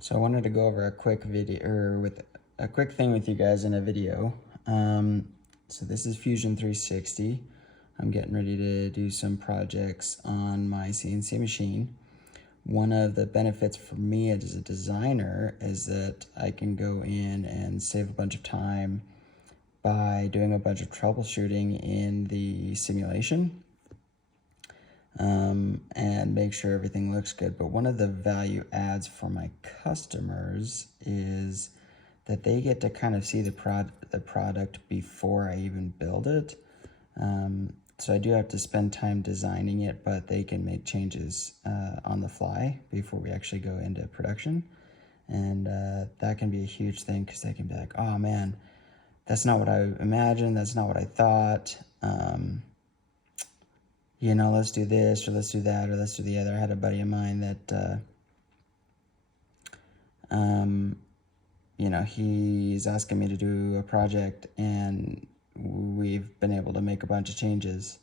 So I wanted to go over a quick video, or with a quick thing with you guys in a video. So this is Fusion 360. I'm getting ready to do some projects on my CNC machine. One of the benefits for me as a designer is that I can go in and save a bunch of time by doing a bunch of troubleshooting in the simulation. And make sure everything looks good. But one of the value adds for my customers is that they get to kind of see the product before I even build it. So I do have to spend time designing it, but they can make changes on the fly before we actually go into production. And that can be a huge thing because they can be like, oh man, that's not what I imagined, that's not what I thought. You know, let's do this, or let's do that, or let's do the other. I had a buddy of mine that, you know, he's asking me to do a project, and we've been able to make a bunch of changes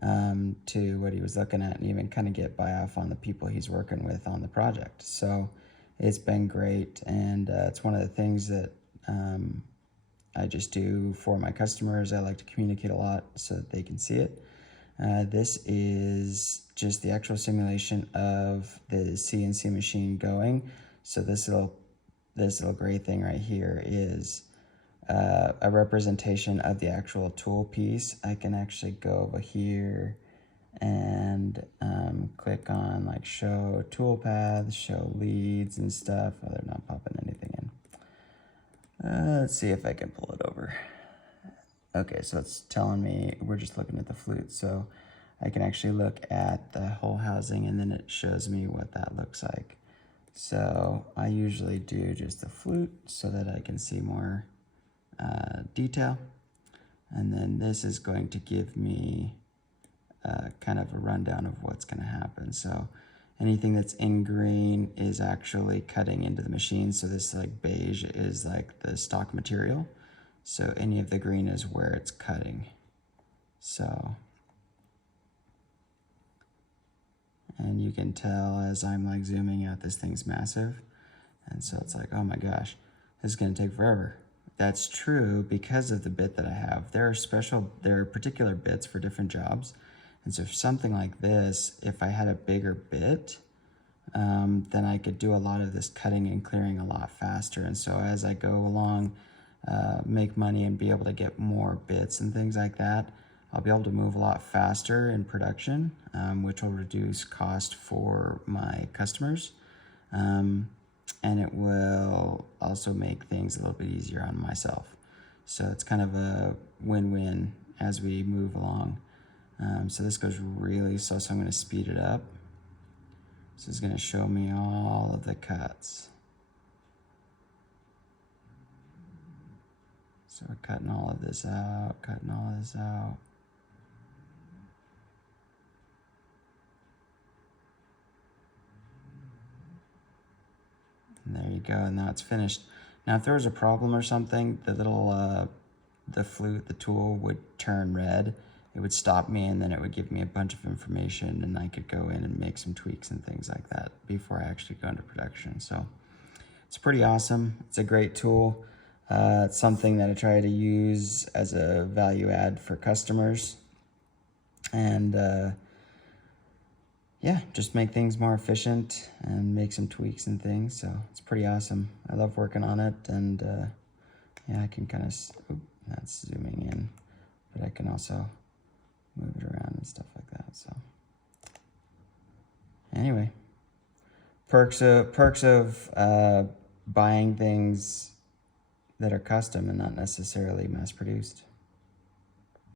to what he was looking at, and even kind of get buy-off on the people he's working with on the project. So it's been great, and it's one of the things that I just do for my customers. I like to communicate a lot so that they can see it. This is just the actual simulation of the CNC machine going. So this little gray thing right here is a representation of the actual tool piece. I can actually go over here and click on like show tool paths, show leads and stuff. Oh, they're not popping anything in. Let's see if I can pull it over. Okay, so it's telling me we're just looking at the flute, so I can actually look at the whole housing and then it shows me what that looks like. So I usually do just the flute so that I can see more detail. And then this is going to give me kind of a rundown of what's going to happen. So anything that's in green is actually cutting into the machine. So this like beige is like the stock material. So any of the green is where it's cutting. So, and you can tell as I'm like zooming out, this thing's massive. And so it's like, oh my gosh, this is gonna take forever. That's true because of the bit that I have. There are particular bits for different jobs. And so for something like this, if I had a bigger bit, then I could do a lot of this cutting and clearing a lot faster. And so as I go along, make money and be able to get more bits and things like that, I'll be able to move a lot faster in production, which will reduce cost for my customers. And it will also make things a little bit easier on myself. So it's kind of a win-win as we move along. So this goes really slow, so I'm going to speed it up. This is going to show me all of the cuts. So we're cutting all of this out, cutting all of this out. And there you go, and now it's finished. Now if there was a problem or something, the little, the flute, the tool would turn red. It would stop me, and then it would give me a bunch of information, and I could go in and make some tweaks and things like that before I actually go into production. So it's pretty awesome. It's a great tool. It's something that I try to use as a value add for customers. And yeah, just make things more efficient and make some tweaks and things. So it's pretty awesome. I love working on it. And yeah, I can kind of, that's zooming in, but I can also move it around and stuff like that. So anyway, perks of buying things that are custom and not necessarily mass produced.